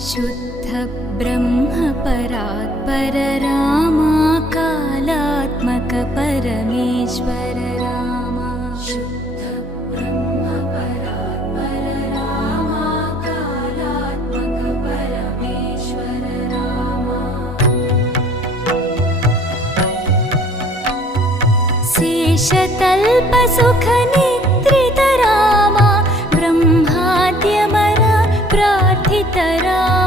शुद्ध ब्रह्म परात्पर रामा कालात्मक परमेश्वर रामा शुद्ध ब्रह्म परात्पर रामा कालात्मक परमेश्वर रामा शेषतल्प सुख निद्रित रामा ब्रह्माद्यमर प्रार्थित रामा